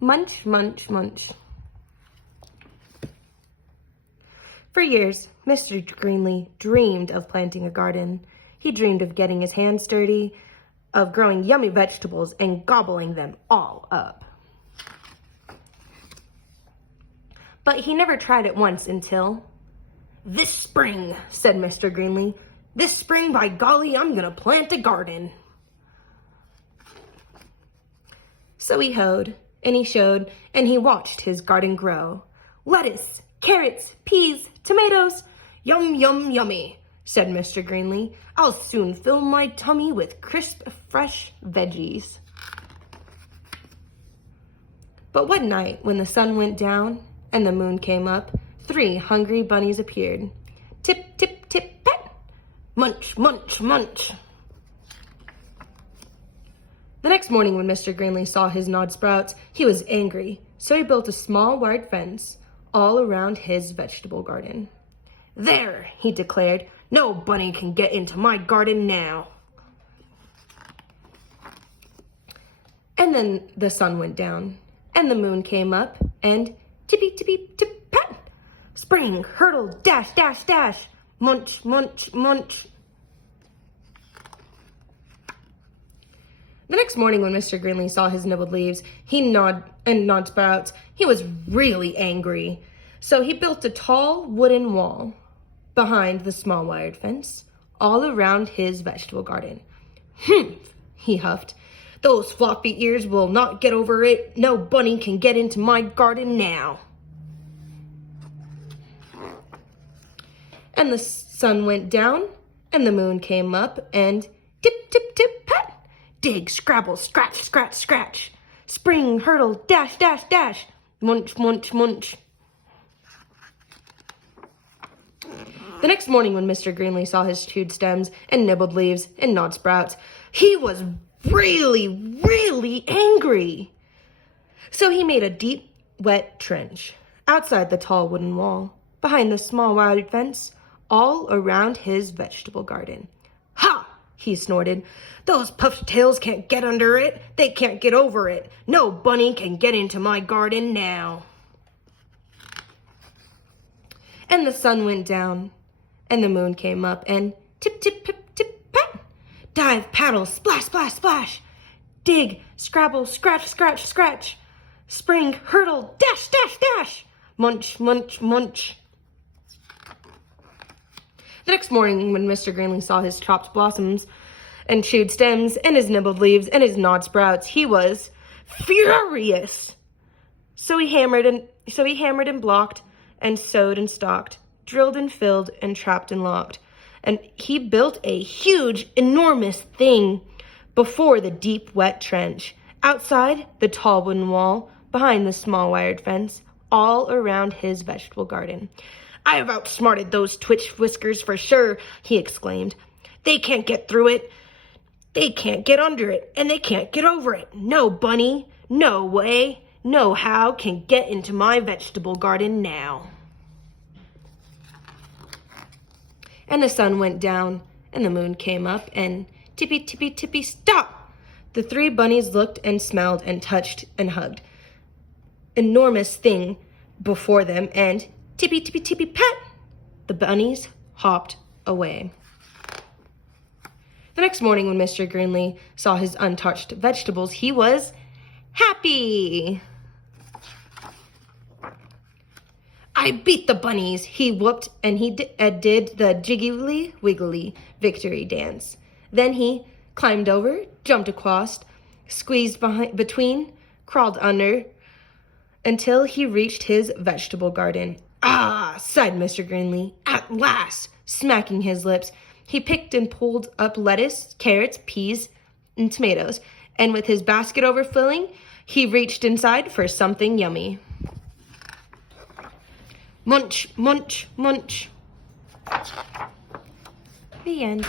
Munch, munch, munch. For years, Mr. Greenlee dreamed of planting a garden. He dreamed of getting his hands dirty, of growing yummy vegetables and gobbling them all up. But he never tried it once until... "This spring," said Mr. Greenlee. "This spring, by golly, I'm gonna plant a garden." So he hoed, and he showed, and he watched his garden grow. "Lettuce, carrots, peas, tomatoes, yum, yum, yummy," said Mr. Greenlee. "I'll soon fill my tummy with crisp, fresh veggies." But one night, when the sun went down and the moon came up, 3 hungry bunnies appeared. Tip, tip, tip, pet! Munch, munch, munch! The next morning when Mr. Greenlee saw his gnawed sprouts, he was angry, so he built a small wire fence all around his vegetable garden. "There," he declared, "no bunny can get into my garden now." And then the sun went down, and the moon came up, and tippy, tippy, tip, pat! Spring, hurdle, dash, dash, dash! Munch, munch, munch! The next morning when Mr. Greenlee saw his nibbled leaves, he gnawed sprouts, he was really angry. So he built a tall wooden wall behind the small wired fence, all around his vegetable garden. "Humph," he huffed. "Those floppy ears will not get over it. No bunny can get into my garden now." And the sun went down, and the moon came up, and tip, tip, tip, pat! Dig, scrabble, scratch, scratch, scratch! Spring, hurdle, dash, dash, dash! Munch, munch, munch! The next morning when Mr. Greenlee saw his chewed stems and nibbled leaves and gnawed sprouts, he was really, really angry. So he made a deep, wet trench outside the tall wooden wall, behind the small wired fence, all around his vegetable garden. "Ha!" he snorted. "Those puffed tails can't get under it. They can't get over it. No bunny can get into my garden now." And the sun went down, and the moon came up, and tip, tip, tip, tip, pat! Dive, paddle, splash, splash, splash! Dig, scrabble, scratch, scratch, scratch! Spring, hurdle, dash, dash, dash! Munch, munch, munch! The next morning, when Mr. Greenlee saw his chopped blossoms and chewed stems and his nibbled leaves and his gnawed sprouts, he was furious. So he hammered and blocked and sewed and stalked, drilled and filled and trapped and locked. And he built a huge, enormous thing before the deep, wet trench, outside the tall wooden wall, behind the small wired fence, all around his vegetable garden. "I have outsmarted those twitch whiskers for sure," he exclaimed. "They can't get through it. They can't get under it, and they can't get over it. No bunny, no way, no how can get into my vegetable garden now." And the sun went down, and the moon came up, and tippy, tippy, tippy, stop! The 3 bunnies looked and smelled and touched and hugged. Enormous thing before them, and tippy, tippy, tippy, pat! The bunnies hopped away. The next morning when Mr. Greenlee saw his untouched vegetables, he was happy. "I beat the bunnies," he whooped, and he did the jiggly wiggly victory dance. Then he climbed over, jumped across, squeezed between, crawled under, until he reached his vegetable garden. "Ah," sighed Mr. Greenlee, "at last!" Smacking his lips, he picked and pulled up lettuce, carrots, peas, and tomatoes, and with his basket overflowing, he reached inside for something yummy. Munch, munch, munch. The end.